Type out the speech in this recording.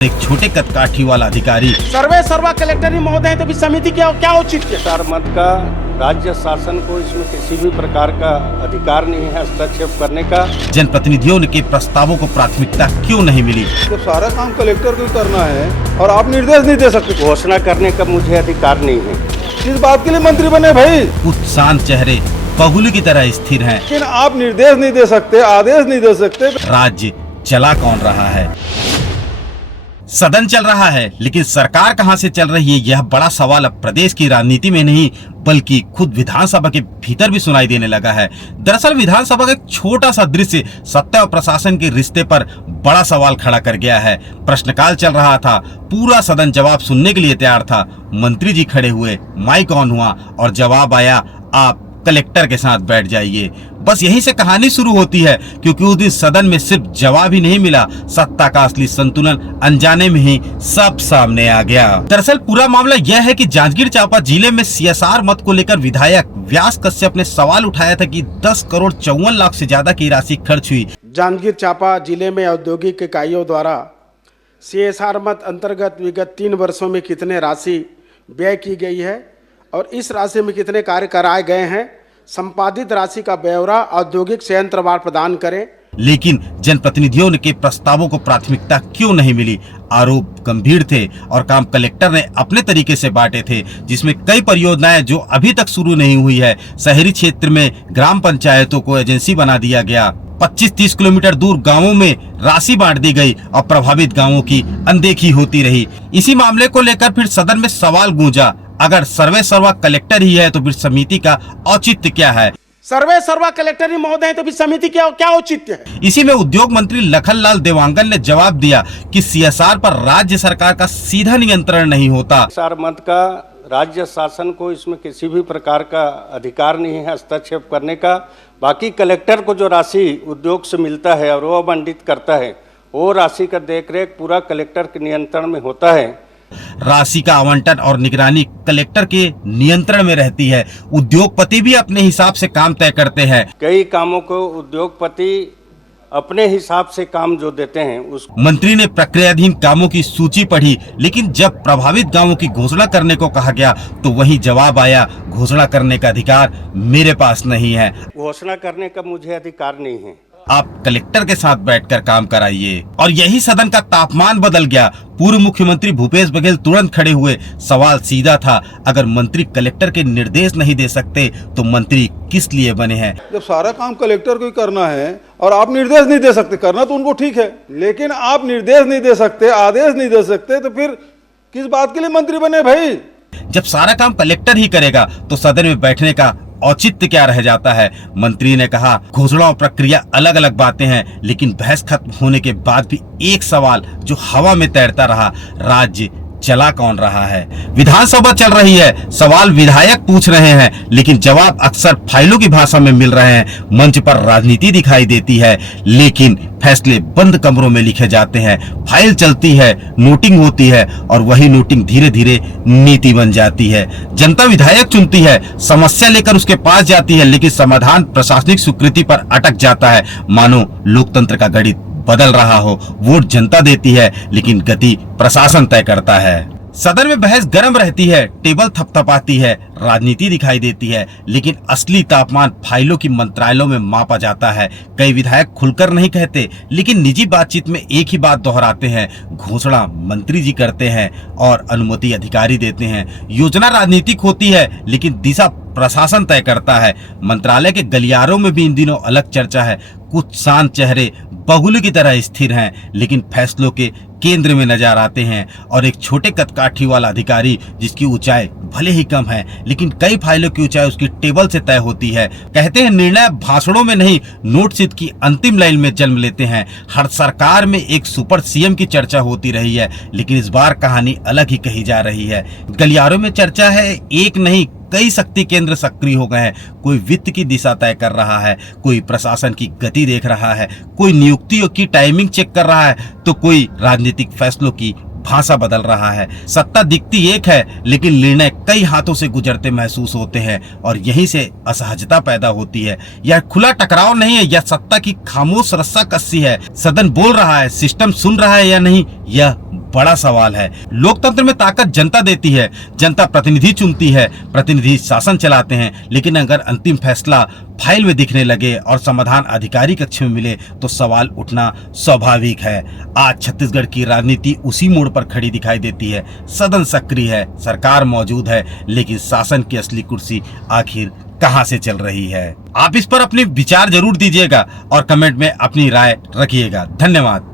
एक छोटे कदकाठी वाला अधिकारी सर्वे सर्वा कलेक्टर ही महोदय तो समिति क्या उचित है। सरकार मत का राज्य शासन को इसमें किसी भी प्रकार का अधिकार नहीं है हस्तक्षेप करने का। जनप्रतिनिधियों के प्रस्तावों को प्राथमिकता क्यों नहीं मिली? तो सारा काम कलेक्टर को ही करना है और आप निर्देश नहीं दे सकते। घोषणा करने का मुझे अधिकार नहीं है। किस बात के लिए मंत्री बने भाई? कुछ शांत चेहरे बगुल की तरह स्थिर हैं। लेकिन आप निर्देश नहीं दे सकते, आदेश नहीं दे सकते। राज्य चला कौन रहा है? सदन चल रहा है, लेकिन सरकार कहां से चल रही है, यह बड़ा सवाल अब प्रदेश की राजनीति में नहीं बल्कि खुद विधानसभा के भीतर भी सुनाई देने लगा है। दरअसल विधानसभा का एक छोटा सा दृश्य सत्ता और प्रशासन के रिश्ते पर बड़ा सवाल खड़ा कर गया है। प्रश्नकाल चल रहा था, पूरा सदन जवाब सुनने के लिए तैयार था। मंत्री जी खड़े हुए, माइक ऑन हुआ और जवाब आया, आप कलेक्टर के साथ बैठ जाइए। बस यहीं से कहानी शुरू होती है, क्योंकि उस दिन सदन में सिर्फ जवाब ही नहीं मिला, सत्ता का असली संतुलन अनजाने में ही सब सामने आ गया। दरअसल पूरा मामला यह है कि जांजगीर चांपा जिले में CSR मत को लेकर विधायक व्यास कश्यप ने सवाल उठाया था कि 10 करोड़ 54 लाख से ज्यादा की राशि खर्च हुई। जांजगीर चांपा जिले में औद्योगिक इकाइयों द्वारा CSR मत अंतर्गत विगत 3 वर्षों में कितने राशि व्यय की गई है और इस राशि में कितने कार्य कराए गए हैं, संपादित राशि का ब्यौरा औद्योगिक संयंत्रवार प्रदान करें। लेकिन जनप्रतिनिधियों के प्रस्तावों को प्राथमिकता क्यों नहीं मिली? आरोप गंभीर थे और काम कलेक्टर ने अपने तरीके से बांटे थे, जिसमें कई परियोजनाएं जो अभी तक शुरू नहीं हुई है। शहरी क्षेत्र में ग्राम पंचायतों को एजेंसी बना दिया गया। 25-30 किलोमीटर दूर गांवों में राशि बांट दी गई और प्रभावित गांवों की अनदेखी होती रही। इसी मामले को लेकर फिर सदन में सवाल गूंजा, अगर सर्वे सर्वा कलेक्टर ही है तो फिर समिति का औचित्य क्या है? सर्वे सर्वा कलेक्टर ही महोदय तो समिति क्या औचित्य है? इसी में उद्योग मंत्री लखनलाल देवांगन ने जवाब दिया कि CSR पर राज्य सरकार का सीधा नियंत्रण नहीं होता। CSR मत का राज्य शासन को इसमें किसी भी प्रकार का अधिकार नहीं है हस्तक्षेप करने का। बाकी कलेक्टर को जो राशि उद्योग से मिलता है और वो आवंटित करता है, वो राशि का देखरेख पूरा कलेक्टर के नियंत्रण में होता है। राशि का आवंटन और निगरानी कलेक्टर के नियंत्रण में रहती है। उद्योगपति भी अपने हिसाब से काम तय करते हैं। कई कामों को उद्योगपति अपने हिसाब से काम जो देते हैं उस मंत्री ने प्रक्रियाधीन कामों की सूची पढ़ी, लेकिन जब प्रभावित गांवों की घोषणा करने को कहा गया तो वही जवाब आया, घोषणा करने का अधिकार मेरे पास नहीं है। घोषणा करने का मुझे अधिकार नहीं है, आप कलेक्टर के साथ बैठकर काम कराइए। और यही सदन का तापमान बदल गया। पूर्व मुख्यमंत्री भूपेश बघेल तुरंत खड़े हुए। सवाल सीधा था, अगर मंत्री कलेक्टर के निर्देश नहीं दे सकते तो मंत्री किस लिए बने हैं? जब सारा काम कलेक्टर को ही करना है और आप निर्देश नहीं दे सकते, करना तो उनको ठीक है, लेकिन आप निर्देश नहीं दे सकते, आदेश नहीं दे सकते, तो फिर किस बात के लिए मंत्री बने भाई? जब सारा काम कलेक्टर ही करेगा तो सदन में बैठने का औचित्य क्या रह जाता है? मंत्री ने कहा, घोषणा और प्रक्रिया अलग अलग बातें हैं, लेकिन बहस खत्म होने के बाद भी एक सवाल जो हवा में तैरता रहा, राज्य चला कौन रहा है? विधानसभा चल रही है, सवाल विधायक पूछ रहे हैं, लेकिन जवाब अक्सर फाइलों की भाषा में मिल रहे हैं। मंच पर राजनीति दिखाई देती है, लेकिन फैसले बंद कमरों में लिखे जाते हैं। फाइल चलती है, नोटिंग होती है और वही नोटिंग धीरे धीरे नीति बन जाती है। जनता विधायक चुनती है, समस्या लेकर उसके पास जाती है, लेकिन समाधान प्रशासनिक स्वीकृति पर अटक जाता है। मानो लोकतंत्र का गणित बदल रहा हो। वोट जनता देती है, लेकिन गति प्रशासन तय करता है। सदन में बहस गर्म रहती है, टेबल थपथपाती है, राजनीति दिखाई देती है, लेकिन असली तापमान फाइलों की मंत्रालयों में मापा जाता है। कई विधायक खुलकर नहीं कहते, लेकिन निजी बातचीत में एक ही बात दोहराते हैं, घोषणा मंत्री जी करते हैं और अनुमति अधिकारी देते हैं। योजना राजनीतिक होती है, लेकिन दिशा प्रशासन तय करता है। मंत्रालय के गलियारों में भी इन दिनों अलग चर्चा है। कुछ शांत चेहरे बगुल की तरह स्थिर हैं, लेकिन फैसलों के केंद्र में नजर आते हैं। और एक छोटे कदकाठी वाला अधिकारी जिसकी ऊंचाई भले ही कम है, लेकिन कई फाइलों की ऊंचाई उसकी टेबल से तय होती है। कहते हैं निर्णय भाषणों में नहीं, नोटशीट की अंतिम लाइन में जन्म लेते हैं। हर सरकार में एक सुपर CM की चर्चा होती रही है, लेकिन इस बार कहानी अलग ही कही जा रही है। गलियारों में चर्चा है, एक नहीं कई शक्ति केंद्र सक्रिय हो गए हैं। कोई वित्त की दिशा तय कर रहा है, कोई प्रशासन की गति देख रहा है, कोई नियुक्तियों की टाइमिंग चेक कर रहा है, तो कोई राजनीतिक फैसलों की भाषा बदल रहा है। सत्ता दिखती एक है, लेकिन निर्णय कई हाथों से गुजरते महसूस होते हैं और यहीं से असहजता पैदा होती है। यह खुला टकराव नहीं है, यह सत्ता की खामोश रस्साकसी है। सदन बोल रहा है, सिस्टम सुन रहा है या नहीं, यह बड़ा सवाल है। लोकतंत्र में ताकत जनता देती है, जनता प्रतिनिधि चुनती है, प्रतिनिधि शासन चलाते हैं, लेकिन अगर अंतिम फैसला फाइल में दिखने लगे और समाधान अधिकारी कक्ष में मिले तो सवाल उठना स्वाभाविक है। आज छत्तीसगढ़ की राजनीति उसी मोड़ पर खड़ी दिखाई देती है। सदन सक्रिय है, सरकार मौजूद है, लेकिन शासन की असली कुर्सी आखिर कहां से चल रही है? आप इस पर अपने विचार जरूर दीजिएगा और कमेंट में अपनी राय रखिएगा। धन्यवाद।